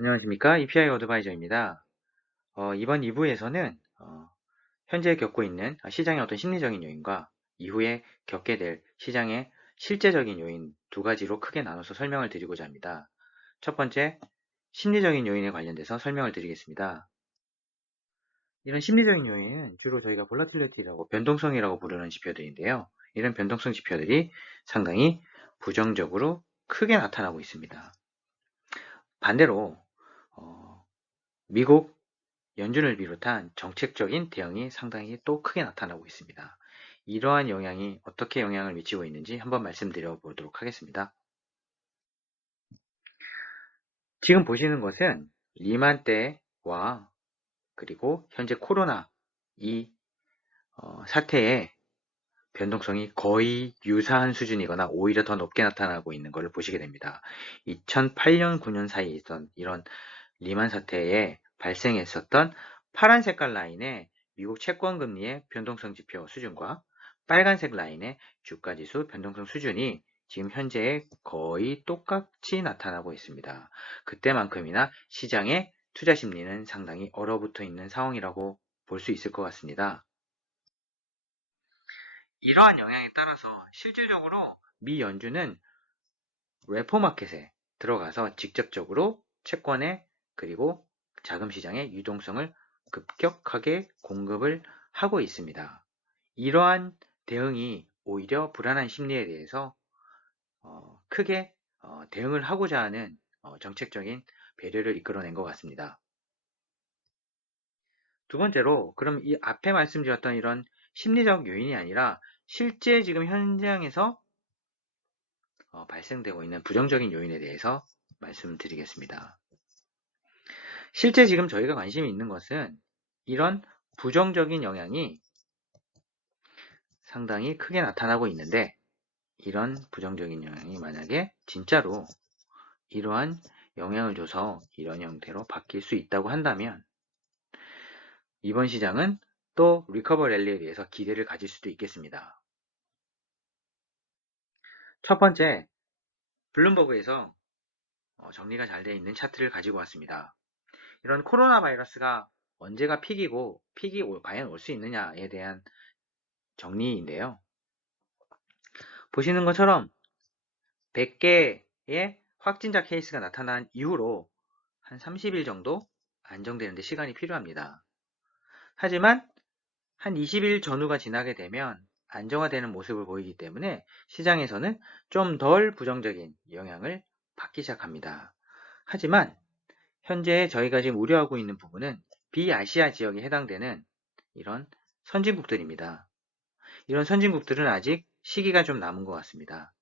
안녕하십니까? EPI 어드바이저입니다. 이번 2부에서는 현재 겪고 있는 시장의 어떤 심리적인 요인과 이후에 겪게 될 시장의 실제적인 요인 두 가지로 크게 나눠서 설명을 드리고자 합니다. 첫 번째, 심리적인 요인에 관련돼서 설명을 드리겠습니다. 이런 심리적인 요인은 주로 저희가 볼라틸리티라고 변동성이라고 부르는 지표들인데요. 이런 변동성 지표들이 상당히 부정적으로 크게 나타나고 있습니다. 반대로 미국 연준을 비롯한 정책적인 대응이 상당히 또 크게 나타나고 있습니다. 이러한 영향이 어떻게 영향을 미치고 있는지 한번 말씀드려 보도록 하겠습니다. 지금 보시는 것은 리만 때와 그리고 현재 코로나 이 사태의 변동성이 거의 유사한 수준이거나 오히려 더 높게 나타나고 있는 것을 보시게 됩니다. 2008년, 9년 사이에 있던 이런 리만 사태에 발생했었던 파란 색깔 라인의 미국 채권 금리의 변동성 지표 수준과 빨간색 라인의 주가지수 변동성 수준이 지금 현재에 거의 똑같이 나타나고 있습니다. 그때만큼이나 시장의 투자 심리는 상당히 얼어붙어 있는 상황이라고 볼 수 있을 것 같습니다. 이러한 영향에 따라서 실질적으로 미 연준은 레포마켓에 들어가서 직접적으로 채권에 그리고 자금 시장의 유동성을 급격하게 공급을 하고 있습니다. 이러한 대응이 오히려 불안한 심리에 대해서 크게 대응을 하고자 하는 정책적인 배려를 이끌어낸 것 같습니다. 두 번째로, 그럼 이 앞에 말씀드렸던 이런 심리적 요인이 아니라 실제 지금 현장에서 발생되고 있는 부정적인 요인에 대해서 말씀드리겠습니다. 실제 지금 저희가 관심이 있는 것은 이런 부정적인 영향이 상당히 크게 나타나고 있는데, 이런 부정적인 영향이 만약에 진짜로 이러한 영향을 줘서 이런 형태로 바뀔 수 있다고 한다면 이번 시장은 또 리커버 랠리에 대해서 기대를 가질 수도 있겠습니다. 첫 번째, 블룸버그에서 정리가 잘 되어 있는 차트를 가지고 왔습니다. 이런 코로나 바이러스가 언제가 픽이고 픽이 과연 올 수 있느냐에 대한 정리인데요. 보시는 것처럼 100개의 확진자 케이스가 나타난 이후로 한 30일 정도 안정되는데 시간이 필요합니다. 하지만 한 20일 전후가 지나게 되면 안정화되는 모습을 보이기 때문에 시장에서는 좀 덜 부정적인 영향을 받기 시작합니다. 하지만 현재 저희가 지금 우려하고 있는 부분은 비아시아 지역에 해당되는 이런 선진국들입니다. 이런 선진국들은 아직 시기가 좀 남은 것 같습니다.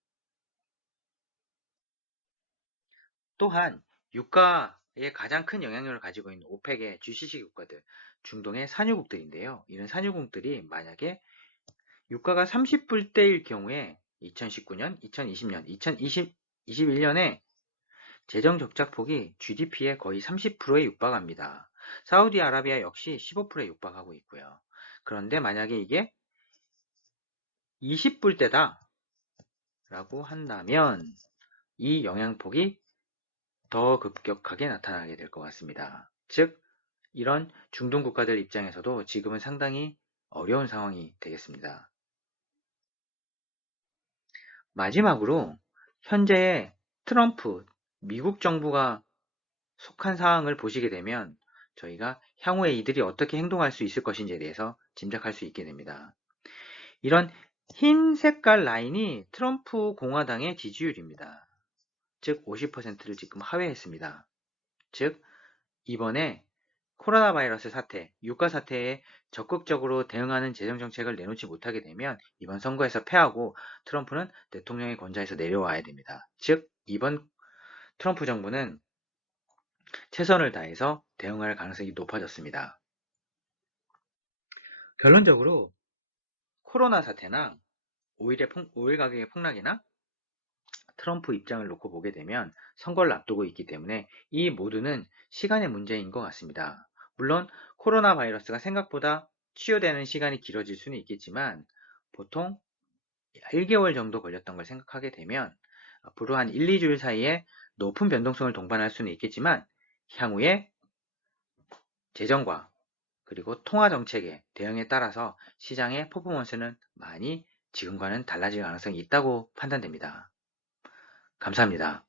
또한 유가에 가장 큰 영향력을 가지고 있는 오펙의 GCC 국가들, 중동의 산유국들인데요. 이런 산유국들이 만약에 유가가 30불대일 경우에 2019년, 2020년, 2021년에 재정 적자폭이 GDP의 거의 30%에 육박합니다. 사우디아라비아 역시 15%에 육박하고 있고요. 그런데 만약에 이게 20불대다 라고 한다면 이 영향폭이 더 급격하게 나타나게 될 것 같습니다. 즉, 이런 중동 국가들 입장에서도 지금은 상당히 어려운 상황이 되겠습니다. 마지막으로 현재의 트럼프 미국 정부가 속한 사항을 보시게 되면 저희가 향후에 이들이 어떻게 행동할 수 있을 것인지에 대해서 짐작할 수 있게 됩니다. 이런 흰 색깔 라인이 트럼프 공화당의 지지율입니다. 즉 50%를 지금 하회했습니다. 즉 이번에 코로나 바이러스 사태, 유가 사태에 적극적으로 대응하는 재정 정책을 내놓지 못하게 되면 이번 선거에서 패하고 트럼프는 대통령의 권좌에서 내려와야 됩니다. 즉 이번 트럼프 정부는 최선을 다해서 대응할 가능성이 높아졌습니다. 결론적으로 코로나 사태나 오일 가격의 폭락이나 트럼프 입장을 놓고 보게 되면 선거를 앞두고 있기 때문에 이 모두는 시간의 문제인 것 같습니다. 물론 코로나 바이러스가 생각보다 치유되는 시간이 길어질 수는 있겠지만 보통 1개월 정도 걸렸던 걸 생각하게 되면 앞으로 한 1, 2주일 사이에 높은 변동성을 동반할 수는 있겠지만 향후에 재정과 그리고 통화 정책의 대응에 따라서 시장의 퍼포먼스는 많이 지금과는 달라질 가능성이 있다고 판단됩니다. 감사합니다.